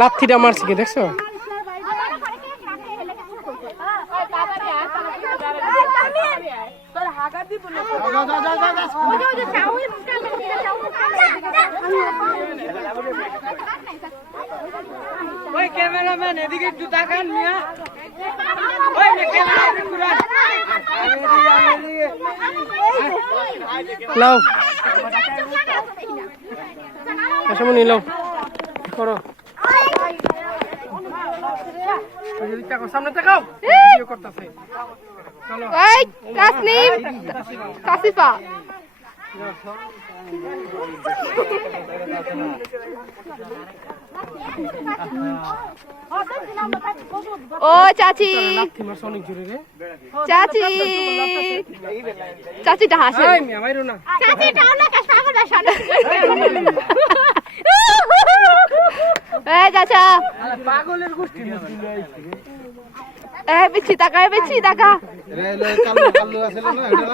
লাথিটা মারছি কি দেখছো? ওই ক্যামেরাম্যান এদিকে একটু তাকান মিয়া। ওই ক্যামেরা ঘুরান। লাও আসলে নিলাও করো সামনে তাকাও ভিডিও করতেছে চলো এই তাসনিম তাসিফা ও চাচি চাচি চাচিটা হাসে চাচিটা অনেক সাগর আসলে এই চাচা পাগলের গোষ্ঠী এই বিচ্ছি টাকা কালো কালো আছে না এটা